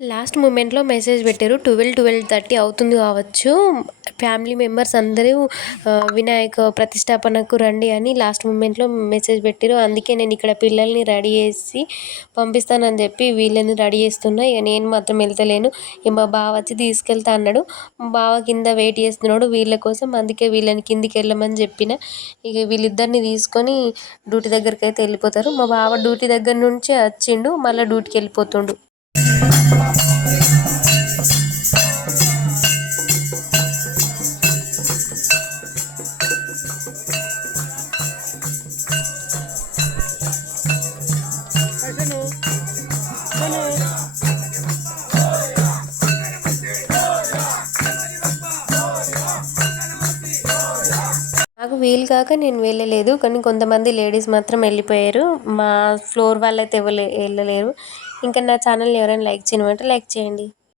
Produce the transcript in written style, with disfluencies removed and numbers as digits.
Last మూమెంట్‌లో message పెట్టారు. 12:30 అవుతుంది కావచ్చు. ఫ్యామిలీ మెంబర్స్ అందరూ వినాయక ప్రతిష్టాపనకు రండి అని లాస్ట్ మూమెంట్‌లో మెసేజ్ పెట్టిర్రు. అందుకే నేను ఇక్కడ పిల్లల్ని రెడీ చేసి పంపిస్తానని చెప్పి వీళ్ళని రెడీ చేస్తున్నా. ఇక నేను మాత్రం వెళ్తలేను. ఇక మా బావ వచ్చి తీసుకెళ్తా అన్నాడు. మా బావ కింద వెయిట్ చేస్తున్నాడు వీళ్ళ కోసం. అందుకే వీళ్ళని కిందికి వెళ్ళమని చెప్పిన. ఇక వీళ్ళిద్దరిని తీసుకొని డ్యూటీ దగ్గరికైతే వెళ్ళిపోతారు. మా బావ డ్యూటీ దగ్గర నుంచే వచ్చిండు. మళ్ళీ డ్యూటీకి వెళ్ళిపోతుండు. నాకు వీలు కాక నేను వెళ్ళలేదు. కానీ కొంతమంది లేడీస్ మాత్రం వెళ్ళిపోయారు. మా ఫ్లోర్ వాళ్ళైతే ఎవరు వెళ్ళలేరు. ఇంకా నా ఛానల్ని ఎవరైనా లైక్ చేయమంటే లైక్ చేయండి.